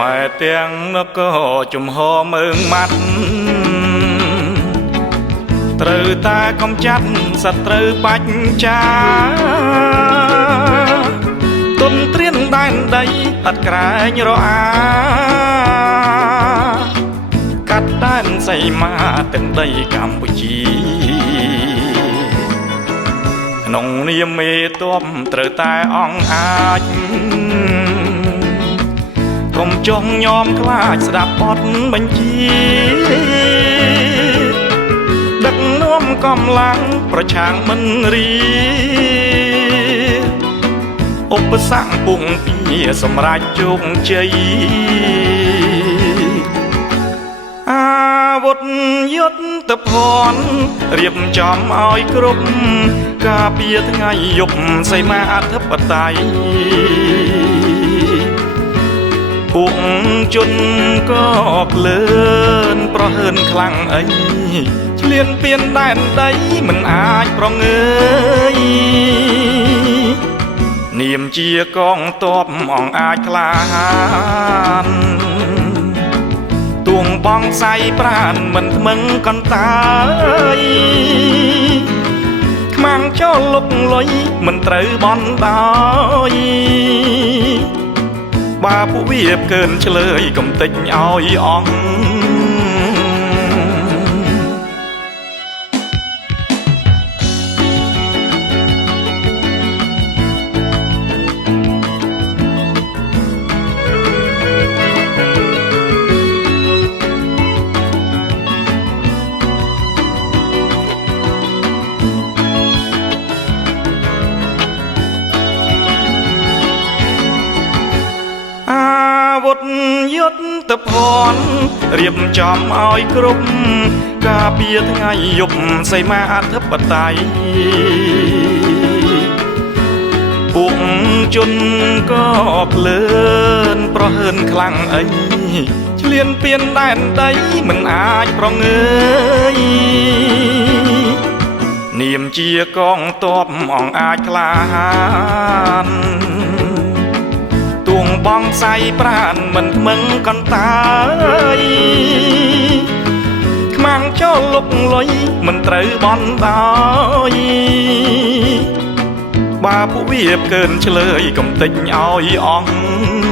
ម៉ែទាំងនគរជំហរមើងម៉ាត់ត្រូវតែកំចាត់សត្រូវបច្ចាទុនត្រៀនដែនដីអត់ក្រែងរអាកាត់ដែនសីមាទឹកដីកម្ពុជាក្នុងនាមមេទ័ពត្រូវតែអង្អាចកុំចង់ញោមខ្លាចស្ដាប់បទបញ្ជាដឹកនាំកំឡាំងប្រឆាំងមិនរីឧបសគ្គពុងពីសម្រាប់ជោគជ័យអាវុធយុទ្ធភ័ណ្ឌរៀបចំឲ្យគ្រប់ការពារថ្ងៃយប់សីមាអធិបតេយ្យពួកជនក៏ក្លឿនប្រហើនខ្លាំងអីឆ្លៀនពៀនដែនដីមិនអាចប្រងើយនាមជាកងទ័ពអង្អាចក្លាហានទួងបងសៃប្រានមិនថ្មឹងកន្តើយខ្មាំងចូលលុកលុយមិនត្រូវបន់ដោយបើពួកវាកើនឆ្លើយកំតិចឲ្យអស់យុទ្ធភ័ណ្ឌរៀបចំឲ្យគ្រប់ការពារថ្ងៃយប់សីមាអធិបតេយ្យពួកជនក៏ក្លឿនប្រហើនខ្លាំងអីឆ្លៀនពៀនដែនដីមិនអាចប្រងើយនាមជាកងទ័ពអង្អាចក្លាហានទួងបងសៃប្រានមិនថ្មឹងកន្តើយខ្មាំងចូលលុកលុយមិនត្រូវបន់ដោយបើពួកវាកើនឆ្លើយកំតិចឲ្យអស់